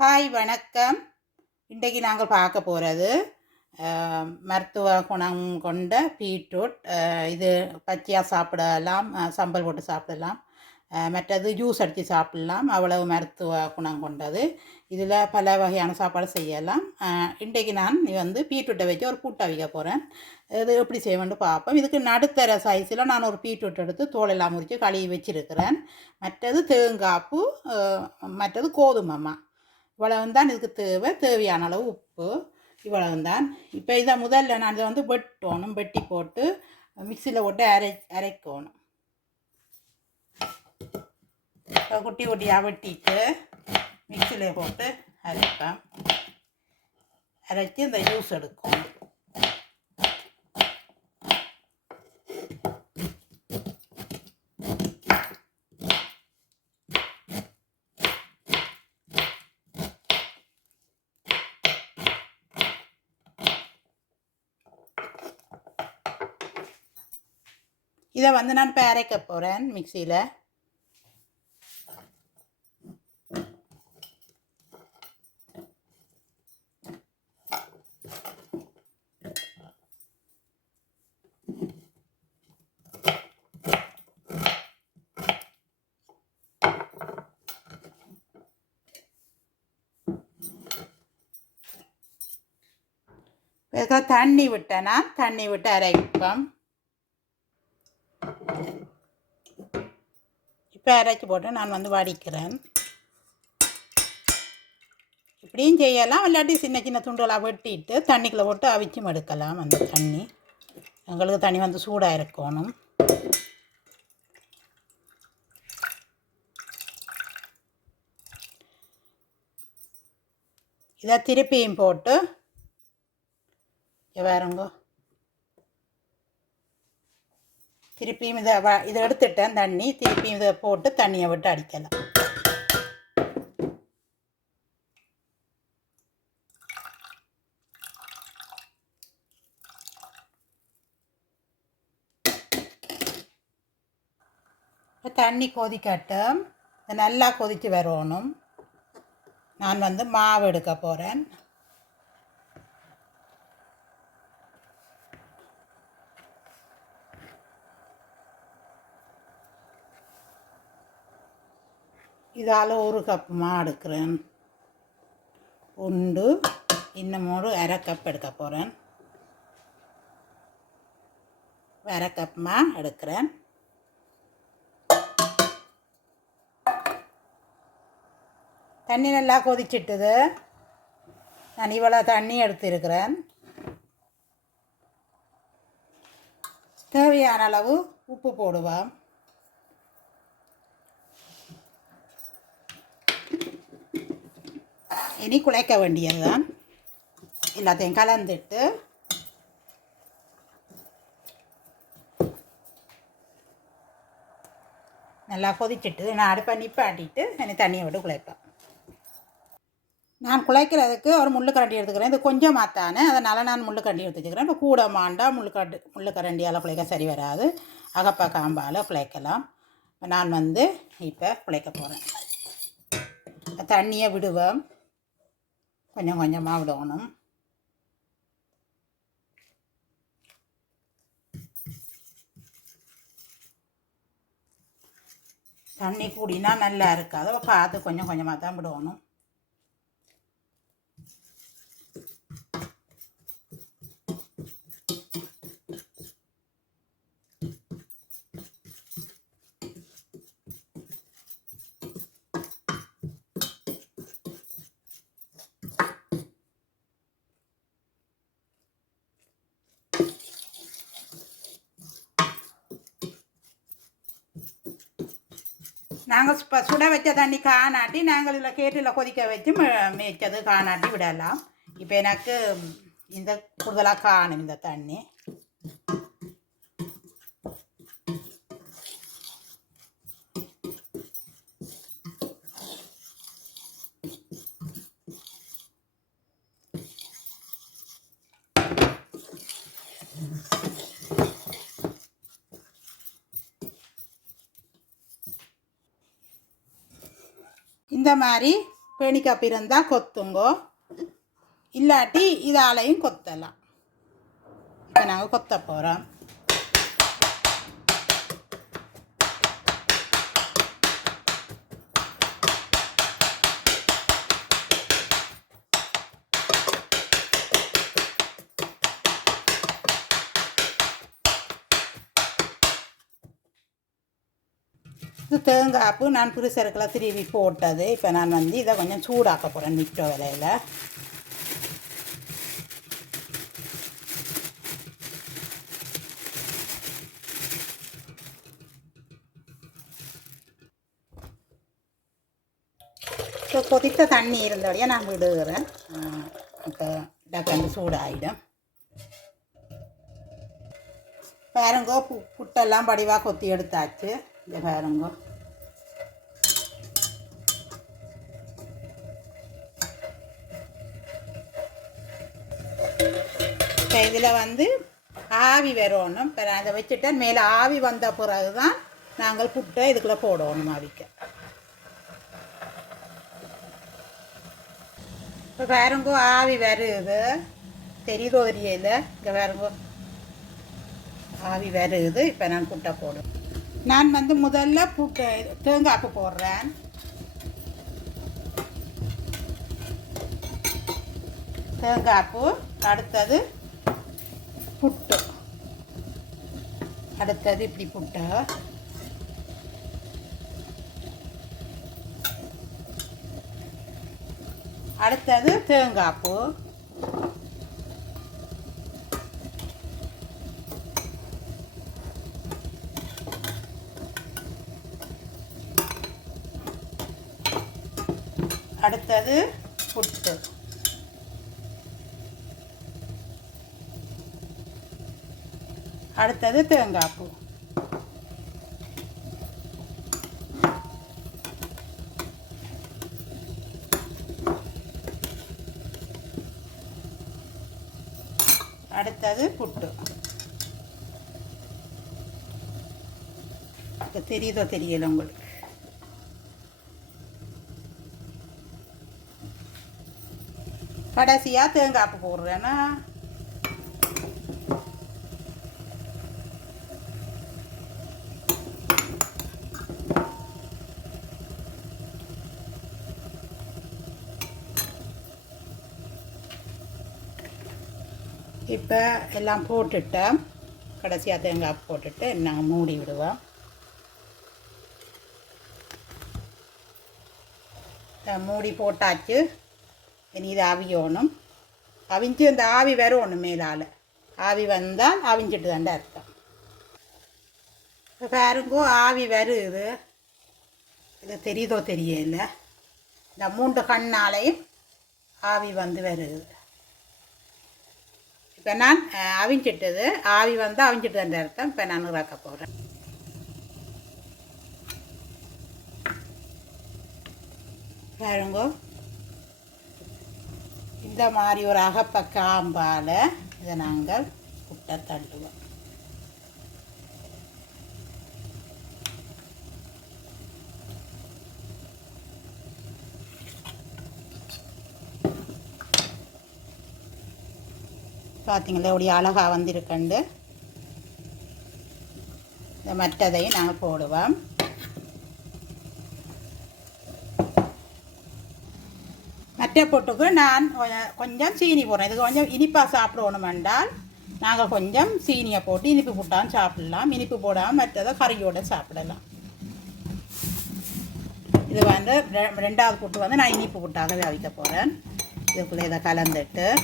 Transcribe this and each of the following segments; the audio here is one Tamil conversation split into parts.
ஹாய் வணக்கம். இன்றைக்கு நாங்கள் பார்க்க போகிறது மருத்துவ குணம் கொண்ட பீட்ரூட். இது பச்சையாக சாப்பிடலாம் சம்பல் போட்டு சாப்பிடலாம் மற்றது ஜூஸ் அடித்து சாப்பிடலாம். அவ்வளவு மருத்துவ குணம் கொண்டது. இதில் பல வகையான சாப்பாடு செய்யலாம். இன்றைக்கு நான் வந்து பீட்ரூட்டை வச்சு ஒரு கூட்டை வைக்க போகிறேன் இது எப்படி செய்வேன்னு பார்ப்போம். இதுக்கு நடுத்தர சைஸில் நான் ஒரு பீட்ரூட் எடுத்து தோலெல்லாம் முறித்து கழுவி வச்சுருக்கிறேன். மற்றது தேங்காப்பு மற்றது கோதுமைமா இவ்வளவு தான் இதுக்கு தேவை தேவையான அளவு உப்பு. இவ்வளவு தான் இப்போ இதை முதல்ல நான் இதை வந்து வெட்டணும் வெட்டி போட்டு மிக்சியில் போட்டு அரை அரைக்கணும். இப்போ குட்டி குட்டியாக வெட்டிட்டு மிக்சியில் போட்டு அரைப்பேன். அரைச்சி இந்த ஜூஸ் எடுக்கணும். இதை வந்து நான் இப்போ அரைக்க போகிறேன் மிக்சியில். இதுக்கு தண்ணி விட்டேன்னா தண்ணி விட்டு அரைப்போம். இப்போ அரைச்சி போட்டு நான் வந்து வடிக்கிறேன். இப்படியும் செய்யலாம். இல்லாட்டி சின்ன சின்ன துண்டுகளாக வெட்டிட்டு தண்ணிக்குள்ளே போட்டு அவிச்சும் எடுக்கலாம். அந்த தண்ணி. எங்களுக்கு தண்ணி வந்து சூடாக இருக்கணும். இதை திருப்பியும் போட்டு இங்க பாருங்க. திருப்பியும் இதை வ இதை எடுத்துட்டேன் தண்ணி. திருப்பியும் இதை போட்டு தண்ணியை விட்டு அடிக்கலாம். இப்போ தண்ணி கொதிக்கட்டும். நல்லா கொதித்து வரணும். நான் வந்து மாவு எடுக்க போகிறேன் இதால் ஒரு கப் மா எடுக்கிறேன். உண்டு. இன்னும் ஒரு அரை கப் எடுக்க போகிறேன் அரை கப் மா எடுக்கிறேன். தண்ணி நல்லா கொதிச்சிட்டுது. நான் இவ்வளோ தண்ணி எடுத்திருக்கிறேன். தேவையான அளவு உப்பு போடுவேன். இனி குழைக்க வேண்டியதுதான். எல்லாத்தையும் கலந்துட்டு. நல்லா கொதிச்சிட்டு நான் அடுப்பை நிப்பாட்டிட்டு எனக்கு தண்ணியை விட்டு குழைப்பேன். நான் குழைக்கிறதுக்கு ஒரு முள்ளுக்கரண்டி எடுத்துக்கிறேன். இது கொஞ்சம் மாத்தானே அதனால் நான் முள்ளுக்கரண்டி எடுத்து வச்சுக்கிறேன். இப்போ கூட மாண்டா முள்ளுக்கரண்டி முள்ளுக்கரண்டியால் குழைக்க சரி வராது. அகப்பா காம்பால் குழைக்கலாம். நான் வந்து இப்போ குழைக்க போகிறேன் தண்ணியை விடுவேன். கொஞ்சம் கொஞ்சமாக விடணும். தண்ணி கூடினா நல்லா இருக்காது பார்த்து கொஞ்சம் கொஞ்சமாக தான் விடணும். நாங்கள் இப்போ சுட வச்ச தண்ணி காணாட்டி நாங்கள் இதில் கேட்டில் கொதிக்க வச்சு மேய்ச்சது காணாட்டி விடலாம். இப்போ எனக்கு இந்த கூடுதலாக காணும் இந்த தண்ணி. இந்த மாதிரி பேணிக்காப்பு இருந்தால் கொத்துங்கோ. இல்லாட்டி இதாலையும் கொத்தலாம். இப்போ நாங்கள் கொத்த போகிறோம் தேங்காய்ப்பு நான் புரிசருக்கில் திருவி போட்டது. இப்போ நான் வந்து இதை கொஞ்சம் சூடாக்க போகிறேன் நிட்டோ விலையில். இப்போ கொதித்த தண்ணி இருந்தோடையே நான் விடுகிறேன். இப்போ டக்கண்டு சூடாகிடும் பாருங்கோ பு புட்டெல்லாம் படிவாக கொத்தி எடுத்தாச்சு. இந்த பாருங்கோ. இப்போ இதில் வந்து ஆவி வரணும். இப்போ நான் இதை வச்சுட்டேன். மேலே ஆவி வந்த பிறகு தான் நாங்கள் புட்டை இதுக்குள்ளே போடணும் அவிக்க இப்போ வேறங்கோ ஆவி வருது. தெரியுதோ தெரியல. இங்கே வேறங்கோ ஆவி வருது. இப்போ நான் புட்டை போடும் நான் வந்து முதல்ல புட்டை தேங்காய்ப்பு போடுறேன். தேங்காய்ப்பு அடுத்தது புட்டு. அடுத்தது இப்படி புட்டு. அடுத்தது தேங்காய்ப்பு. அடுத்தது புட்டு அடுத்தது தேங்காய்ப்பூ அடுத்தது புட்டு. தெரியுதோ தெரியல உங்களுக்கு. கடைசியாக தேங்காய் போடுறேன்னா இப்போ எல்லாம் போட்டுட்டேன் கடைசியாக தேங்காய் போட்டுட்டு நாங்கள் மூடி விடுவோம். மூடி போட்டாச்சு. இனி இது அவியணும். அவிஞ்சு இந்த ஆவி வரும் ஒன்று மேலால். ஆவி வந்தால் அவிஞ்சிட்டு தாண்டா அர்த்தம். இப்போ பாருங்கோ ஆவி வருது. இது தெரியுதோ தெரியல. இந்த மூன்று கண்ணாலையும் ஆவி வந்து வருது. இப்போ நான் அவிஞ்சிட்டது. ஆவி வந்து அவிஞ்சிட்டு அந்த அர்த்தம். இப்போ நான் இறக்க போகிறேன். பாருங்க. இந்த மாதிரி ஒரு அகப்பக்க ஆம்பால் இதை நாங்கள் குட்டை தள்ளுவோம் பார்த்தீங்களா எப்படி அழகாக வந்திருக்கண்டு. இந்த மற்றதையும் நாங்கள் போடுவோம். மற்ற பொட்டுக்கு நான் கொஞ்சம் சீனி போடுறேன். இது கொஞ்சம் இனிப்பாக சாப்பிடணும் என்றால் நாங்கள் கொஞ்சம் சீனியை போட்டு இனிப்பு போட்டாலும் சாப்பிடலாம். இனிப்பு போடாமல் மற்றதை கறியோடு சாப்பிடலாம். இது வந்து ரெ- ரெண்டாவது புட்டு வந்து நான் இனிப்பு புட்டாக வைக்க போகிறேன் இதுக்குள்ளே இதை கலந்துட்டு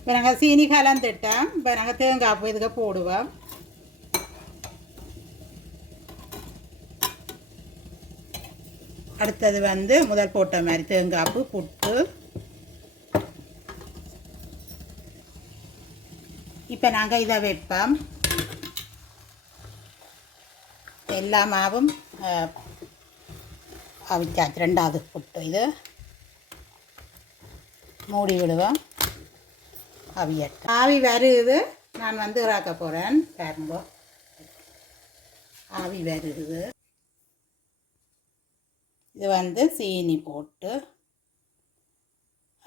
இப்போ நாங்கள் சீனி கலந்துட்டோம் இப்போ நாங்கள் தேங்காய் பூ இதுக்கு போடுவோம். அடுத்தது வந்து முதல் போட்ட மாதிரி தேங்காய்ப்பு புட்டு. இப்போ நாங்கள் இதை வைப்போம். எல்லா மாவும் அவிச்சாச்சு. ரெண்டாவது புட்டு இது. மூடி விடுவோம். அவியட்டும். ஆவி வருது. நான் வந்து இறாக்க போகிறேன் பாருங்க. ஆவி வருது. இது வந்து சீனி போட்டு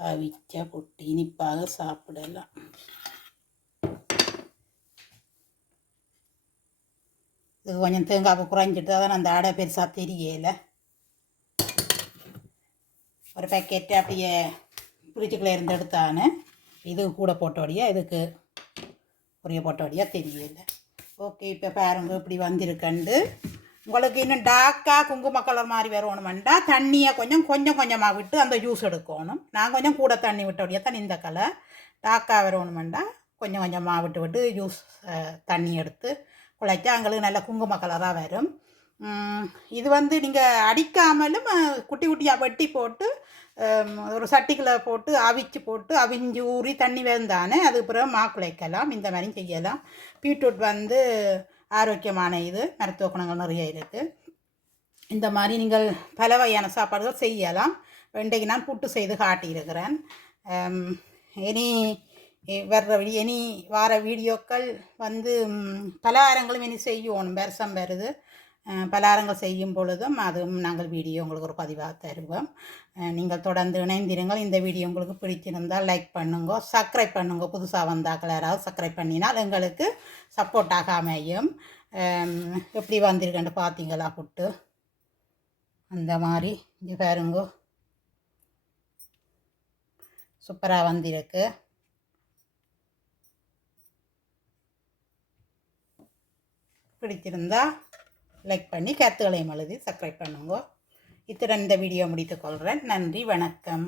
அவிச்ச புட்டு இனிப்பாக சாப்பிடலாம். இது கொஞ்சம் தேங்காய் குறைஞ்சிட்டு தான் அந்த ஆடை பெருசாக தெரியல. ஒரு பேக்கெட்டு அப்படியே ஃப்ரிட்ஜுக்குள்ளே இருந்து எடுத்தானே. இது கூட போட்டோடையே இதுக்கு புரிய போட்டோடையே தெரியல ஓகே இப்போ பாருங்க இப்படி வந்திருக்கண்டு. உங்களுக்கு இன்னும் டார்க்காக குங்கும கலர் மாதிரி வரணுமெண்டா தண்ணியை கொஞ்சம் கொஞ்சம் கொஞ்சமாக விட்டு அந்த ஜூஸ் எடுக்கணும். நான் கொஞ்சம் கூட தண்ணி விட்டோடைய தான் இந்த கலர் டார்க்காக வரணுமெண்டா கொஞ்சம் கொஞ்சமாக விட்டு விட்டு ஜூஸ் தண்ணி எடுத்து குழைச்சா எங்களுக்கு நல்ல குங்கும கலராக வரும். இது வந்து நீங்கள் அடிக்காமலும் குட்டி குட்டியாக வெட்டி போட்டு ஒரு சட்டிக்குள்ளே போட்டு அவிச்சு போட்டு அவிஞ்சு ஊறி தண்ணி வேந்தானே அதுக்கு பிறகு மாக்குழைக்கலாம் இந்த மாதிரி செய்யலாம். பீட்ரூட் வந்து ஆரோக்கியமான இது மருத்துவ குணங்கள் நிறைய இருக்குது இந்த மாதிரி நீங்கள் பல வகையான சாப்பாடுகள் செய்யலாம். இன்றைக்கு நான் புட்டு செய்து காட்டியிருக்கிறேன். இனி வர்ற இனி வார வீடியோக்கள் வந்து பலகாரங்களும் இனி செய்யணும் வருஷம் வருது பலாரங்கள் பலகாரங்கள் செய்யும் பொழுதும் அதுவும் நாங்கள் வீடியோ உங்களுக்கு ஒரு பதிவாக தருவோம். நீங்கள் தொடர்ந்து இணைந்திருங்கள். இந்த வீடியோ உங்களுக்கு பிடிச்சிருந்தால் லைக் பண்ணுங்க சப்ஸ்கிரைப் பண்ணுங்க. புதுசாக வந்தாக்கள் யாராவது சப்ஸ்கிரைப் பண்ணினால் எங்களுக்கு சப்போர்ட்டாக அமையும். எப்படி வந்திருக்கேன்னு பார்த்தீங்களா புட்டு? அந்த மாதிரி இங்கே பாருங்க. சூப்பராக வந்திருக்கு. பிடிச்சிருந்தா லைக் பண்ணி கருத்துக்களையும் எழுதி சப்ஸ்கிரைப் பண்ணுங்க. இத்துடன் இந்த வீடியோ முடித்துக்கொள்கிறேன் நன்றி வணக்கம்.